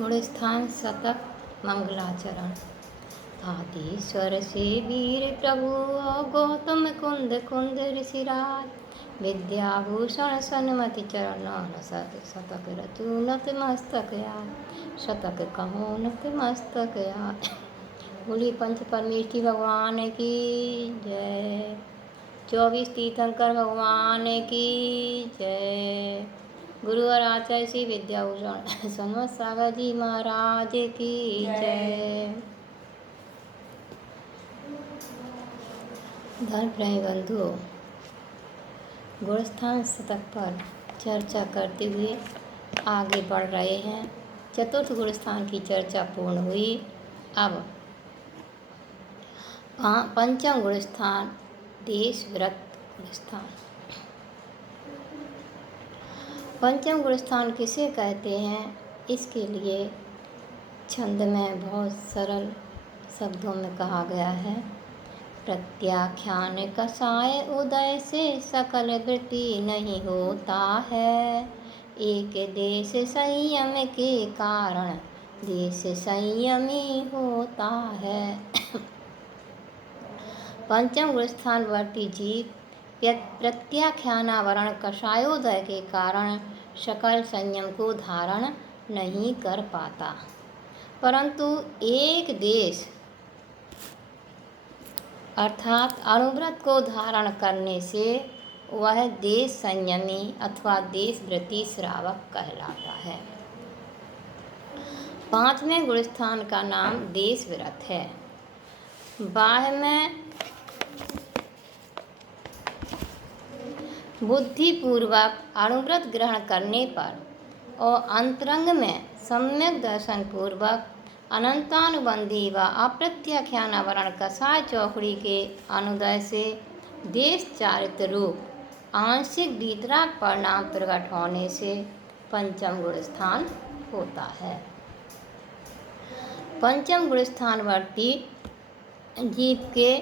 गुणस्थान शतक मंगलाचरण। आदिश्वर से वीर प्रभु गौतम कुंद कुंद ऋषिराज विद्याभूषण सन्मति चरण शतक रचु नत मस्तक शतक कहो नत मस्तक बोली पंच परमेष्ठी भगवान की जय। 24 तीर्थंकर भगवान की जय। गुरु और आचार्य श्री विद्याभूषण सन्मत सागर जी महाराज की जय। धर्म प्रेमी बंधुओं, गुणस्थान शतक पर चर्चा करते हुए आगे बढ़ रहे हैं। चतुर्थ गुणस्थान की चर्चा पूर्ण हुई। अब पंचम गुणस्थान देश व्रत गुणस्थान। पंचम गुणस्थान किसे कहते हैं, इसके लिए छंद में बहुत सरल शब्दों में कहा गया है। प्रत्याख्यान कसाय उदय से सकल वृत्ति नहीं होता है। एक देश संयम के कारण देश संयमी होता है। पंचम गुणस्थान वर्ती जीव प्रत्याख्यानावरण कषायोदय के कारण सकल संयम को धारण नहीं कर पाता, परंतु एक देश अर्थात अनुव्रत को धारण करने से वह देश संयमी अथवा देशव्रती श्रावक कहलाता है। पांचवें गुणस्थान का नाम देश व्रत है। बाह्य में बुद्धिपूर्वक अनुव्रत ग्रहण करने पर और अंतरंग में सम्यक दर्शन पूर्वक अनंतानुबंधी व अप्रत्याख्यानावरण कसाय चौकड़ी के अनुदय से देश चारित्र रूप आंशिक वितराग परिणाम प्रकट होने से पंचम गुणस्थान होता है। पंचम गुणस्थान वर्ती जीव के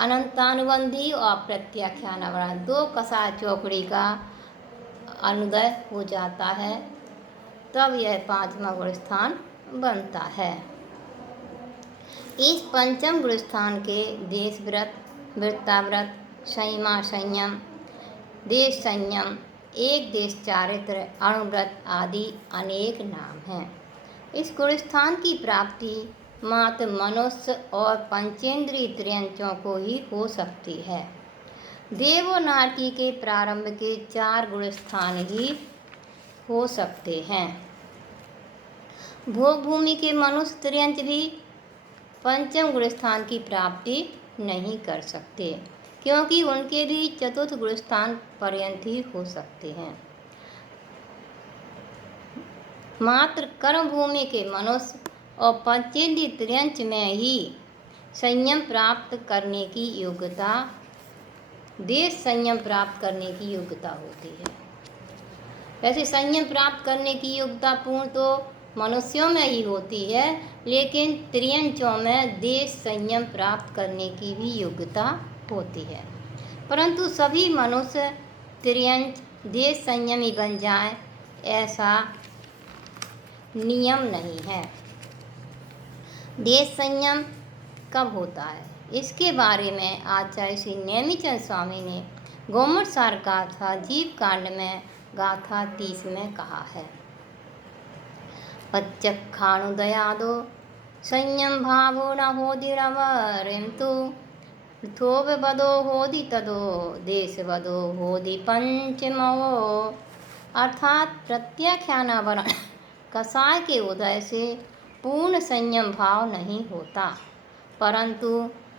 अनंतानुबंधी और प्रत्याख्यानावरण दो कसाय चौकड़ी का अनुदय हो जाता है, तब यह पांचवा गुणस्थान बनता है। इस पंचम गुणस्थान के देश व्रत, वृत्ताव्रत, संयमा संयम, देश संयम, एक देश चारित्र, अणुव्रत आदि अनेक नाम हैं। इस गुणस्थान की प्राप्ति मात्र मनुष्य और पंचेंद्रिय त्रयंचों को ही हो सकती है। देव और नारकी के प्रारंभ के 4 गुणस्थान ही हो सकते हैं। भोग भूमि के मनुष्य त्रयंच भी पंचम गुणस्थान की प्राप्ति नहीं कर सकते, क्योंकि उनके भी चतुर्थ गुणस्थान पर्यंत ही हो सकते हैं। मात्र कर्म भूमि के मनुष्य और पंचेंद्रिय त्रयंच में ही संयम प्राप्त करने की योग्यता, देश संयम प्राप्त करने की योग्यता होती है। वैसे संयम प्राप्त करने की योग्यता पूर्ण तो मनुष्यों में ही होती है, लेकिन त्रयंचों में देश संयम प्राप्त करने की भी योग्यता होती है, परंतु सभी मनुष्य त्रयंच देश संयमी बन जाएं, ऐसा नियम नहीं है। देश संयम कब होता है, इसके बारे में आचार्य श्री नेमिचंद स्वामी ने गोमटसार गाथा जीव कांड में गाथा 30 में कहा है। पच्चक्षाणुदयादो संयम भावो न होदिरवरिन्तु थोब बदो होदि तदो देश बदो होदि पंचमो। अर्थात प्रत्याख्यानावरण कसाय के उदय से पूर्ण संयम भाव नहीं होता, परंतु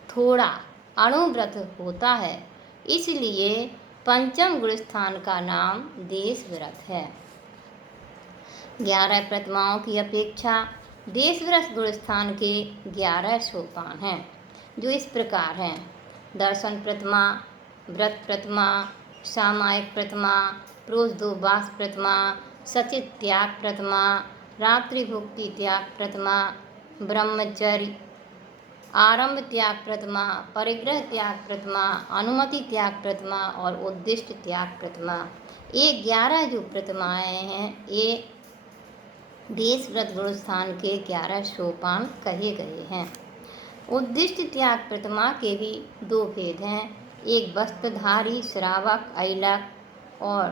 थोड़ा अणुव्रत होता है, इसलिए पंचम गुणस्थान का नाम देश व्रत है। 11 प्रतिमाओं की अपेक्षा देश व्रत गुणस्थान के 11 सोपान हैं, जो इस प्रकार हैं। दर्शन प्रतिमा, व्रत प्रतिमा, सामायिक प्रतिमा, प्रोषदोबास प्रतिमा, सचित त्याग प्रतिमा, रात्रि भुक्ति त्याग प्रतिमा, ब्रह्मचर्य आरंभ त्याग प्रतिमा, परिग्रह त्याग प्रतिमा, अनुमति त्याग प्रतिमा और उद्दिष्ट त्याग प्रतिमा। ये 11 जो प्रतिमाएं हैं, ये देश व्रत गुण स्थान के 11 सोपान कहे गए हैं। उद्दिष्ट त्याग प्रतिमा के भी 2 भेद हैं, एक वस्त्रधारी श्रावक ऐलक और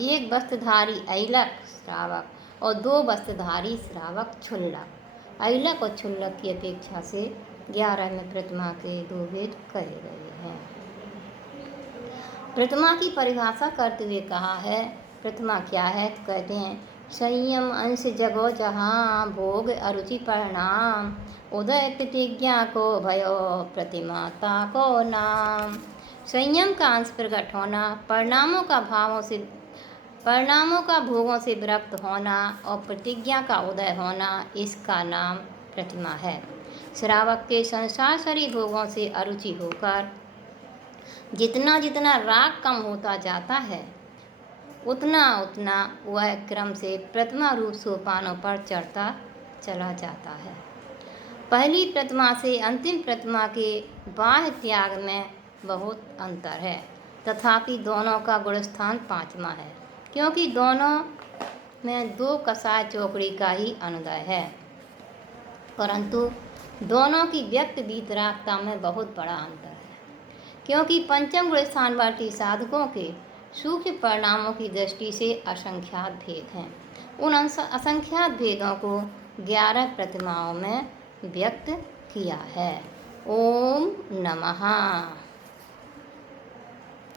एक वस्त्रधारी ऐलक श्रावक और 2 वस्त्रधारी श्रावक क्षुल्लक। ऐलक और क्षुल्लक की अपेक्षा से 11वें प्रतिमा के 2 भेद कहे गए हैं। प्रतिमा की परिभाषा करते हुए कहा है, प्रतिमा क्या है? तो कहते हैं संयम अंश जगो जहाँ भोग अरुचि परिणाम, उदय प्रतिज्ञा को भयो प्रतिमाता को नाम। संयम का अंश प्रकट होना, परिणामों का भोगों से विरक्त होना और प्रतिज्ञा का उदय होना, इसका नाम प्रतिमा है। श्रावक के संसारसरी भोगों से अरुचि होकर जितना जितना राग कम होता जाता है, उतना उतना वह क्रम से प्रतिमा रूप सोपानों पर चढ़ता चला जाता है। पहली प्रतिमा से अंतिम प्रतिमा के बाह्य त्याग में बहुत अंतर है, तथापि दोनों का गुणस्थान 5वां है, क्योंकि दोनों में 2 कसाय चौकड़ी का ही अनुदय है, परंतु दोनों की व्यक्त वीतरागता में बहुत बड़ा अंतर है, क्योंकि पंचम गुण स्थानवर्ती साधकों के सूक्ष्म परिणामों की दृष्टि से असंख्यात भेद हैं। उन असंख्यात भेदों को 11 प्रतिमाओं में व्यक्त किया है। ओम नमः।